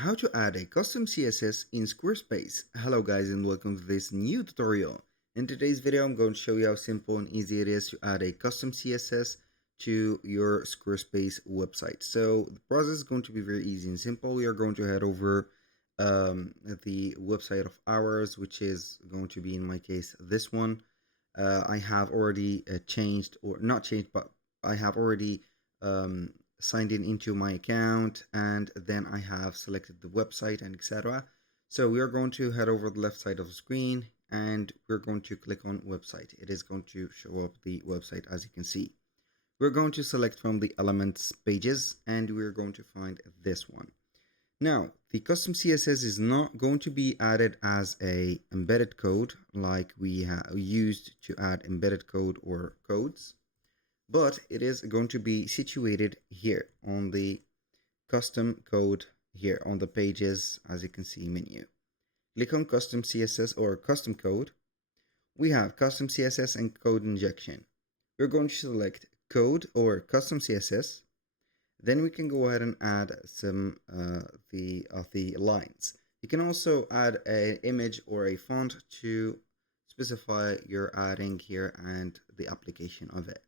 How to add a custom CSS in Squarespace. Hello guys and welcome to this new tutorial. In today's video I'm going to show you how simple and easy it is to add a custom CSS to your Squarespace website. So the process is going to be very easy and simple. We are going to head over the website of ours, which is going to be in my case this one. I have already changed, or not changed, but I have already signed in into my account, and then I have selected the website and etc. So we are going to head over the left side of the screen and we're going to click on website. It is going to show up the website as you can see. We're going to select from the elements pages and we're going to find this one. Now, the custom CSS is not going to be added as a embedded code like we used to add embedded code or codes, but it is going to be situated here on the custom code here on the pages, as you can see, menu. Click on custom CSS or custom code. We have custom CSS and code injection. We're going to select code or custom CSS. Then we can go ahead and add some the lines. You can also add an image or a font to specify your adding here and the application of it.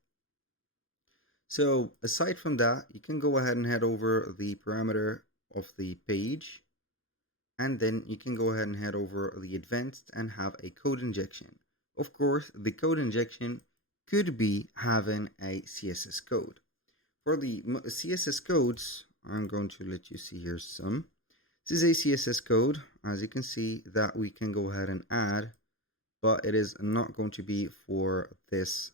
So aside from that, you can go ahead and head over the parameter of the page, and then you can go ahead and head over the advanced and have a code injection. Of course, the code injection could be having a CSS code. For the CSS codes, I'm going to let you see here some. This is a CSS code, as you can see, that we can go ahead and add, but it is not going to be for this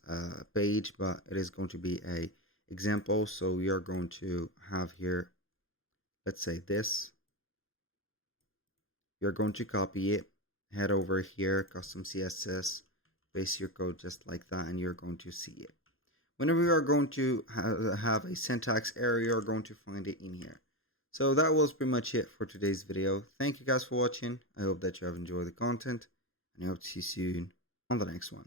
page, but it is going to be a example. So we are going to have here, let's say this. You're going to copy it, head over here, custom CSS, paste your code just like that, and you're going to see it. Whenever you are going to have a syntax error, you're going to find it in here. So that was pretty much it for today's video. Thank you guys for watching. I hope that you have enjoyed the content, and I hope to see you soon on the next one.